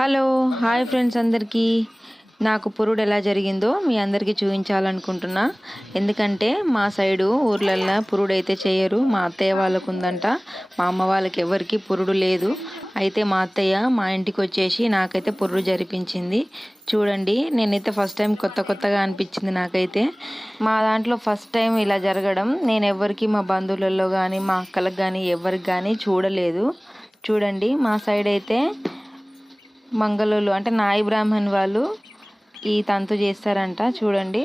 Hello hi friends అందరికీ నాకు పురుడు ఎలా జరిగిందో మీ అందరికీ చూపించాలనుకుంటున్నా. ఎందుకంటే మా సైడు ఊర్లల్లో పురుడు అయితే చేయరు. మా అత్తయ్య వాళ్ళకు ఉందంట, మా అమ్మ వాళ్ళకి ఎవరికి పురుడు లేదు. అయితే మా అత్తయ్య మా ఇంటికి వచ్చేసి నాకైతే పురుడు జరిపించింది. చూడండి, నేనైతే ఫస్ట్ టైం కొత్తగా అనిపించింది నాకైతే. మా దాంట్లో ఫస్ట్ టైం ఇలా జరగడం నేను ఎవరికి, మా బంధువులలో కానీ మా అక్కలకు కానీ ఎవరికి కానీ చూడలేదు. చూడండి, మా సైడ్ అయితే మంగళోళ్ళు అంటే నాయి బ్రాహ్మణ్ వాళ్ళు ఈ తంతు చేస్తారంట. చూడండి,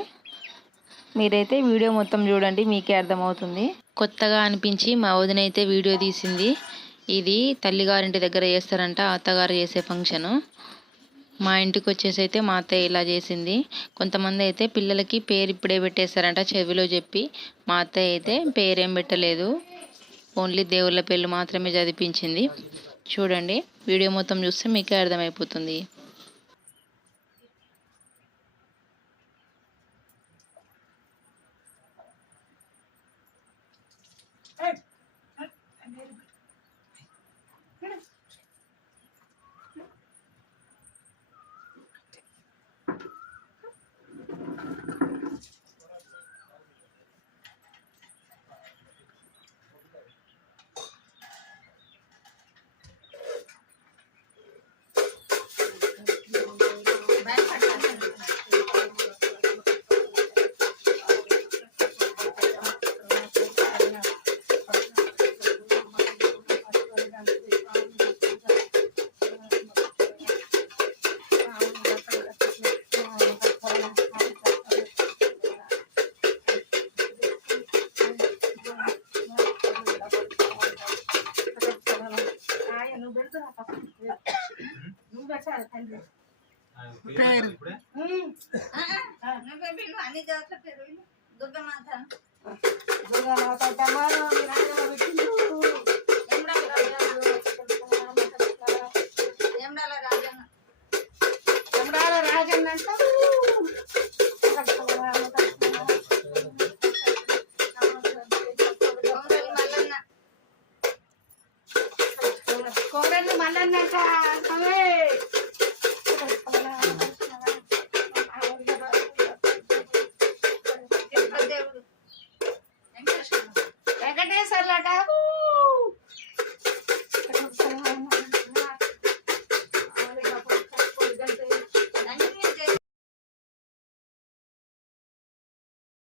మీరైతే వీడియో మొత్తం చూడండి, మీకే అర్థమవుతుంది. కొత్తగా అనిపించి మా వదిన అయితే వీడియో తీసింది. ఇది తల్లిగారింటి దగ్గర చేస్తారంట, అత్తగారు చేసే ఫంక్షను. మా ఇంటికి వచ్చేసి అయితే మా అత్తయ్య ఇలా చేసింది. కొంతమంది అయితే పిల్లలకి పేరు ఇప్పుడే పెట్టేస్తారంట చెవిలో చెప్పి. మా అత్తయ్య అయితే పేరేం పెట్టలేదు, ఓన్లీ దేవుళ్ళ పేర్లు మాత్రమే చదివించింది. చూడండి, వీడియో మొత్తం చూస్తే మీకే అర్థమైపోతుంది. వెంకటేశ్వర్లట